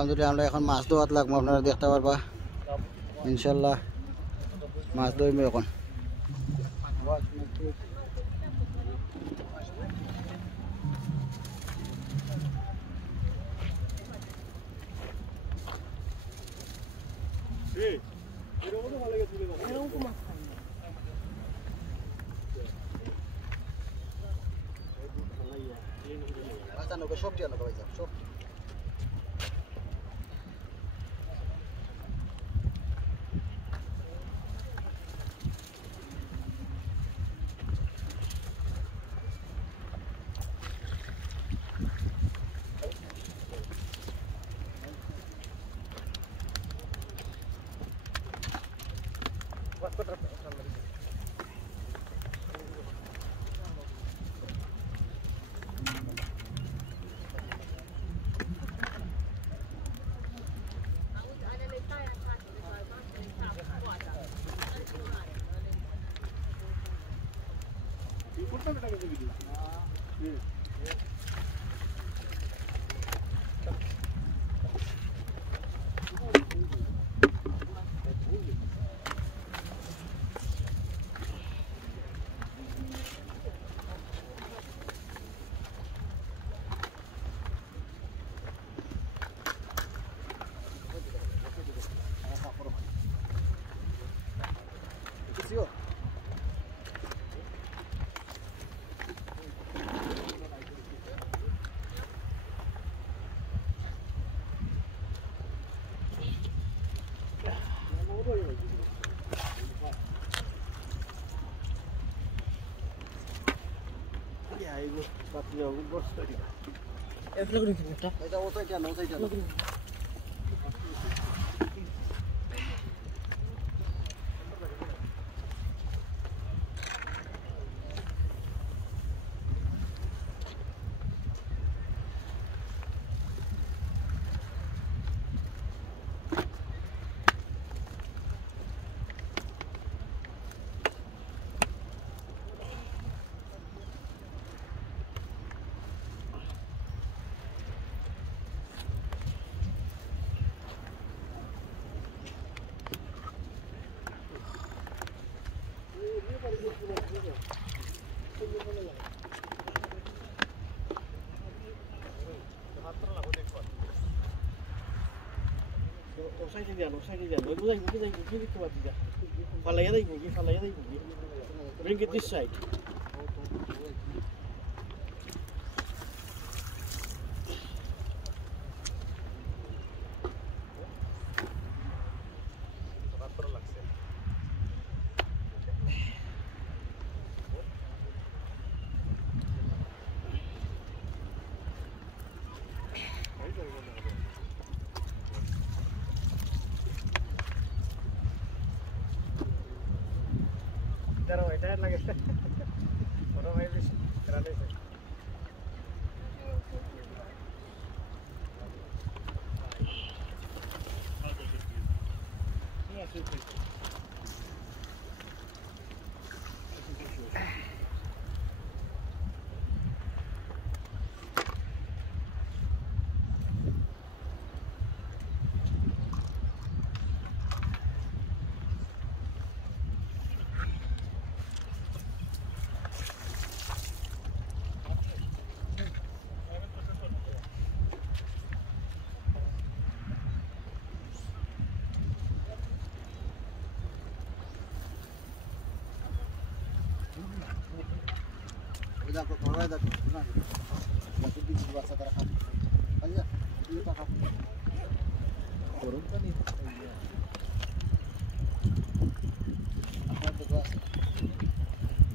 আলহামদুলিল্লাহ আমরা এখন মাছ ধোয়াত লাগবো, আপনারা দেখতে পারবা ইনশাল্লাহ মাছ ধরবো এখন। সব দিয়ে ভাই সব Bring it this side. দেখো ধরাই দেখো না বাকি দিন বাচ্চা তারা খাবে আচ্ছা তুই তো খাবে গরম তো নেই আপনার তো আছে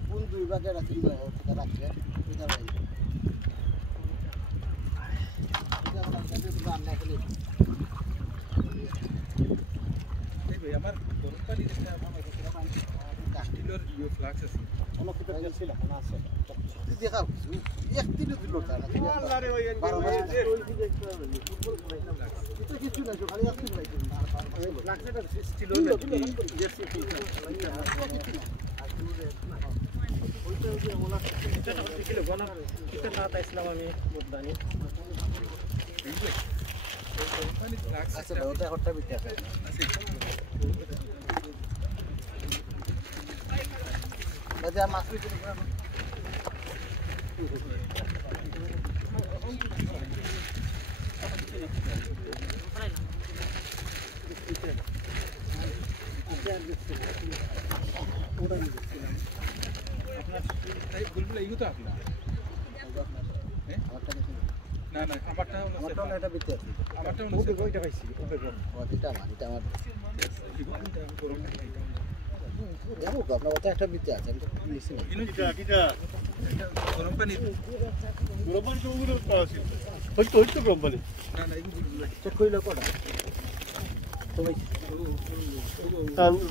কোন দুই ভাগে রাখি ওটা রাখবে এটা ভাই এটা আমরা সাথে তো রান্না করি এই ভাই আমার গরম পানি দিতে আমার কাস্টিলর ইউ ফ্লাক্স আছে অন্য কিছু ছিল না আছে দেখা এক দিন দিল তারা আল্লাহ রে ওই ফুটবল খেলাইলাম এটা কিছু না খালি আসতে পাইছে ফ্লাক্সটা ছিল না জেসি ওইটা ওই ওলা এটা কিলো গলা এটা না তাইছিলাম আমি মুদ্দানি পানি ফ্লাক্স আচ্ছা ওটা হটটা বিতে আছে বাজে মাছ বিতে না বুলবুল এইগো তো আপনার না না আমারটা এটা বিতে আছে আমারটা ওইটা পাইছি ওকে এটা আমার দেখো আপনার কথা একটা বিতে আছে আমি তো নিছি না গরম পানি তো উড়ে পাওয়াছিল হইতো গরম পানি না না এইগো বুলবুল চেক কইলো কোডা তো ভাই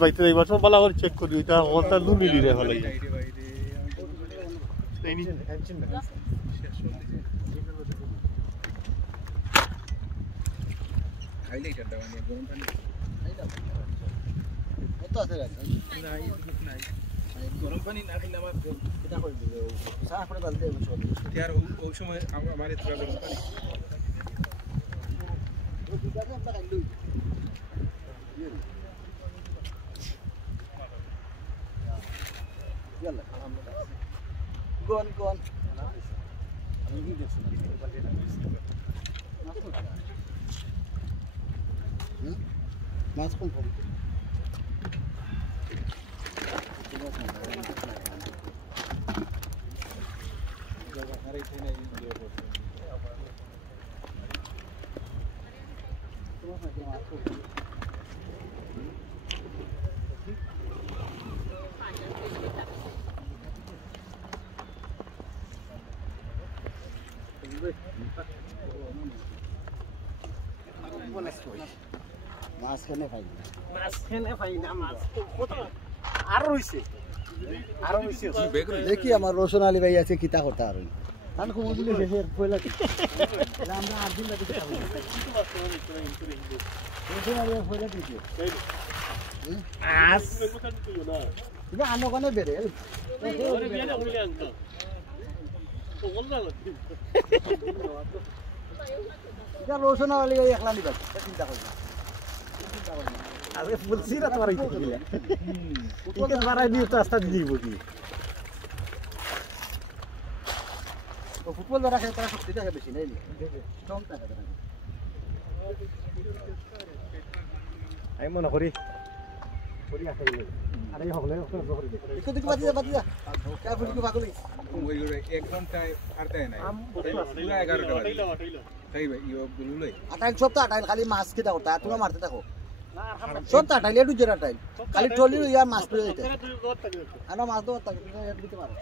বাইতে এই বছর বলা করে চেক করি এটা ওটা লুমিলি রে হলাই এই নি খাইলে এটা মানে গরম পানি কত আছে নাই নাই গরম পানি না খাইলে আমার এটা কই দিবে চা করে বালতে সব আর ওই সময় আমার এত গরম পানি গন গন মাছ কম কম আর এই ট্রেনে দিয়ে পড়ছে মাছ কেনে পাই মাছ কত আর রইছে দেখি আমার রোশন আলী ভাই আছে কিতা কথা আর তান কোন বলে শেষের পয়লা আমরা 8 দিন লাগে খাবো রোশন আলী পয়লা দিছে আস তুমি আনো কোনে বেরে এটা রোশন আলী ভাই একলা নিবা চিন্তা করবে আরে বলছি না তোমার ইতে গিলা ইকে মারাই দিও তো আস্তা দিব কি ও ফুটবল ধরা খেলে তারা শক্তি থাকে বেশি নাই স্ট্রং থাকে তারা আমি মনে করি আসাইলে আর এই হকলে করি একটু দিকে বাতি যা কা ফুটকি পাগলি ওই 1 ঘন্টায় আর দেয় না পুরো 11টা বাজে তাই ভাই ইও বুলবুল আটাইল সব তো আটাইল খালি মাছ কিটা করতা তুমি মারতে থাকো সব তো আটাইল একটু জোর আটাইল খালি ট্রলি ইয়ার মাছ পেয়ে যাইতে আনো মাছ দাও তাকে তুমি এক দিতে পারো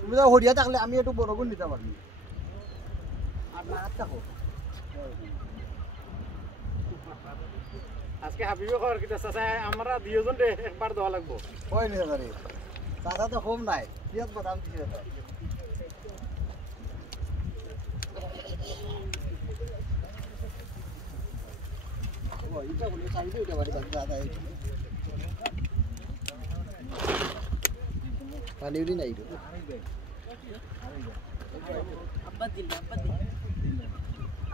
তুমি তো হরিয়া থাকলে আমি একটু বড় গুণ নিতে পারবি আর না থাকো আজকে হাবিবে খবর কিটা চাচা আমরা দুইজন রে একবার দেওয়া লাগবো কই নিতে পারি দাদা তো কম নাই কি দাম দিছে তো ও এটা বলে চাইবে এটা বাড়ি দাদা পানি উড়ি নাই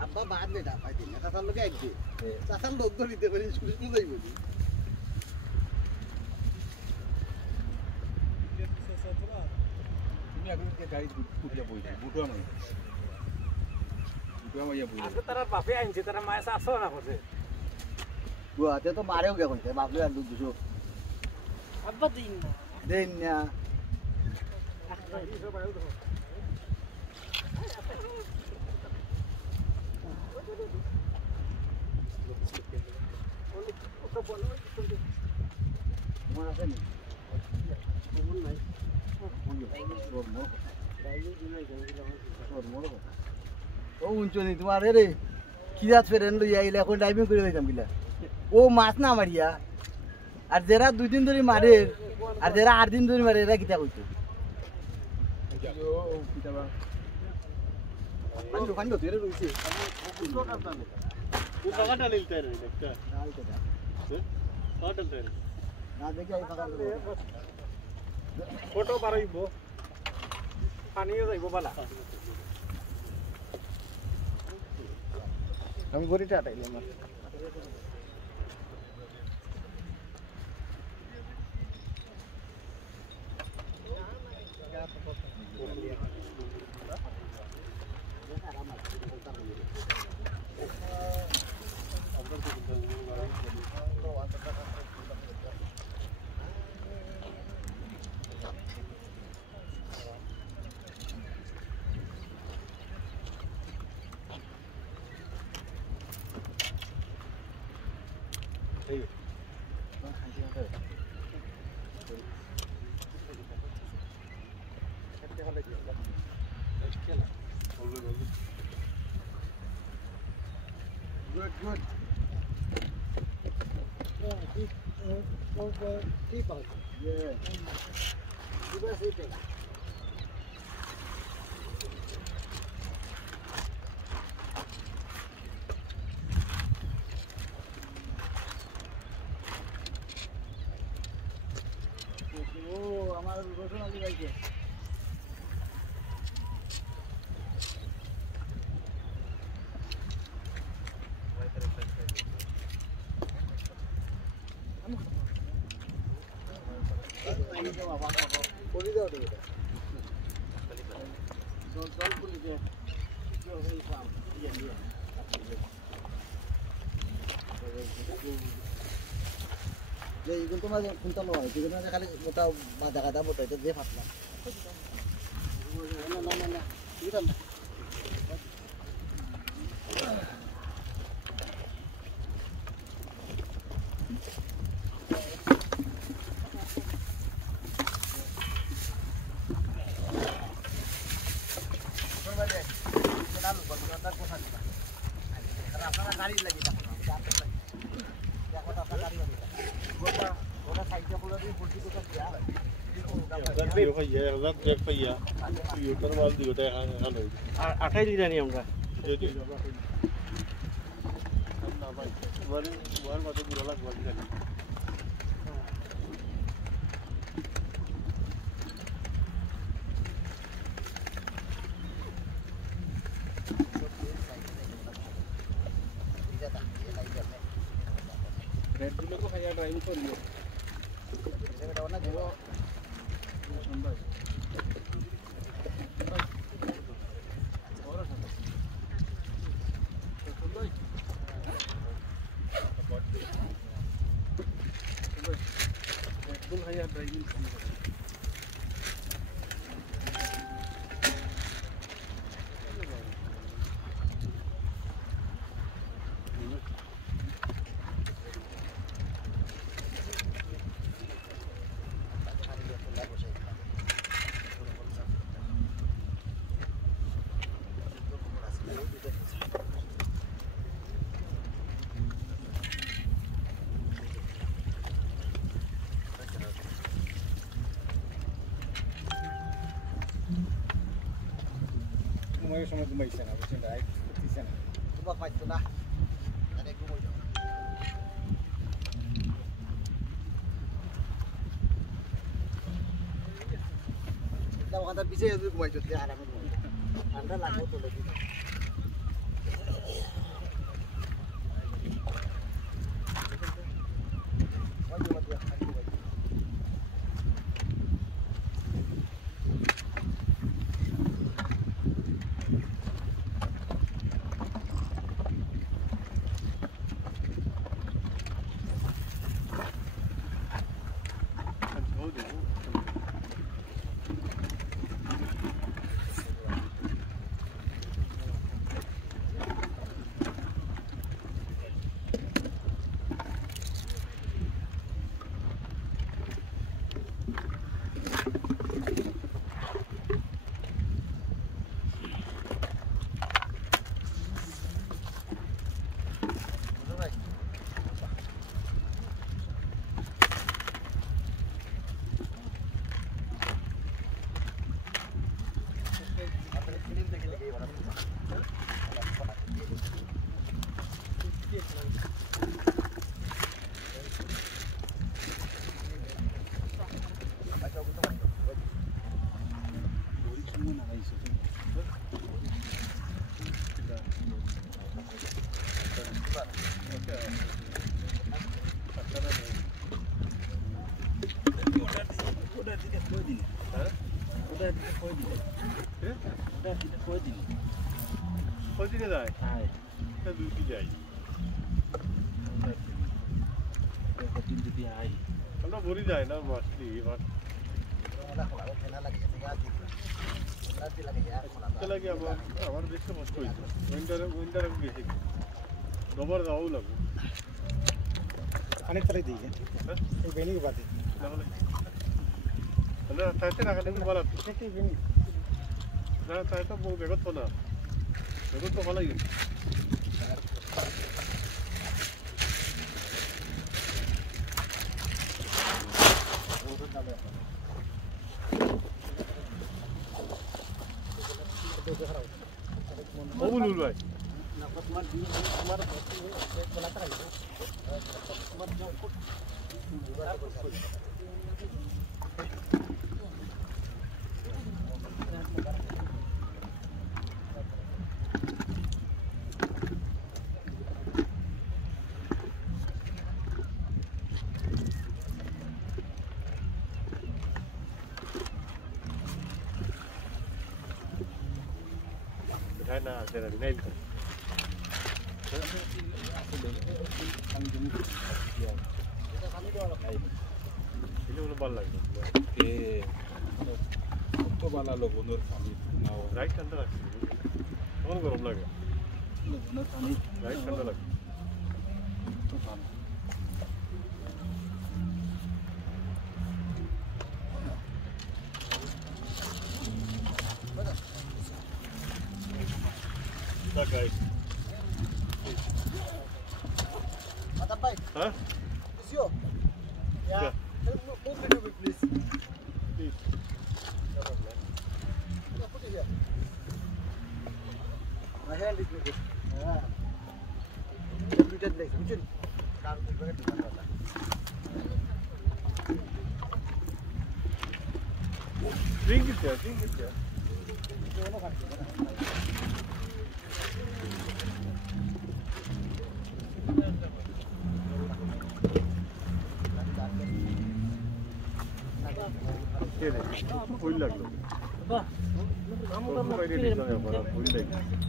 আব্বা বাদ বেটা পাই দিন চাচার লোকে এক দিয়ে চাচার লোক ধরিতে পারি শুনে যাইব তুমি আগে গাড়ি ফুটিয়া বইছে বুটুয়া মাইয়া বই আজকে তারা বাপে আনছে তারা মায়ের চাষ না করছে গুয়াতে তো মারেও গে কইতে বাপরে আর দুধ দুশো আব্বা দিন না দেন না তোমার আছে নি নাই ও উঞ্চনি তোমার রে কিরাত ফেরেন লইয়া আইলে এখন ড্রাইভিং করে যাইতাম কিলা ও মাছ না মারিয়া আর যারা 2 দিন ধরে মারে আর যারা 8 দিন ধরে মারে এরা কিতা কইতো খান্ডো তেরে রইছে ও কাকাটা নিলতে রে একটা কাকাটা রে না দেখি আই ফাঁকা ফটো বাড়াইবো পানীও যাইব পালা আমি গড়িটা আটাইলে আমার Good, good. Yeah, keep out. Yeah. Keep us eating. Oh, हमारा रोशन अली भाई के 이건 또 맞아 군타 놓아. 지금 내가 칼이 못다 맞아가다 못다 이제 내 봤나. 나나나나. 이런. गाड़ी लगी था আঠাই লিটার নি আমরা रेड को खाया ड्राइव कर लियो जगह डावना जो संभव रेड खाया driving Kumayo sama kumaisa na, bukan dah, kita sana. Coba fight tu lah. Ada aku mau. Kita mau kata bisa itu kumayo tu ada aku mau. Anda lagu tu lagi. কদিনে যায় দুটি যাই আমরা ভরি যায় না মাছটি এবার লাগে আমার বেশি কষ্ট হয়েছে উইন্টার বেশি রবার যাওয়াও লাগবে অনেক তারাই দিই এই বেনি বাদে তাহলে আমরা তাইতে রাখা দেখুন ভালো এই বেনি না তাই তো বেগত তো না বেগত তো ভালোই বলুন ভাই না সেটা নেই ভালো লাগবে কত ভালো লবণের পানি রাইট ঠান্ডা লাগছে তখন গরম লাগে লবণের পানি রাইট ঠান্ডা লাগে guys. Madam bhai, Huh? is you? Yeah. Move little bit, please. Please. Put it here. My hand is good. Yeah. Repeated legs. Which one? Drink it there. Drink it there. ফুল লাগলো বাইরে যাবে আবার ফুল লাগলো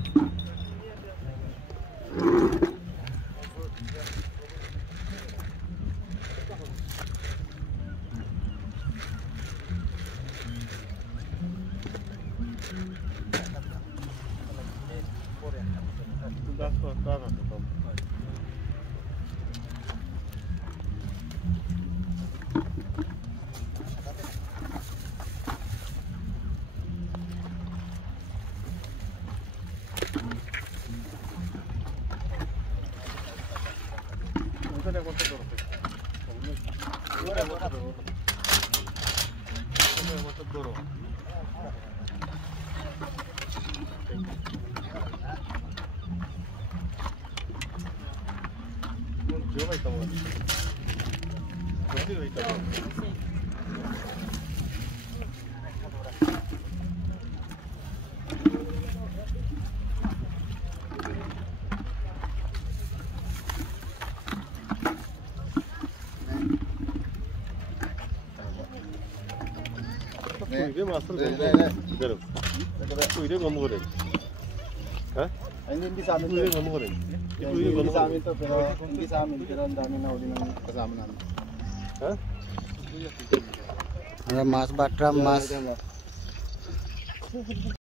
Ini ngomong keren, hah? Ini sa amin. Ini ngomong keren. Ini sa amin to, pero hindi sa amin. Pero ang dami na uli ng kasama namin. Hah? Mas batra mas.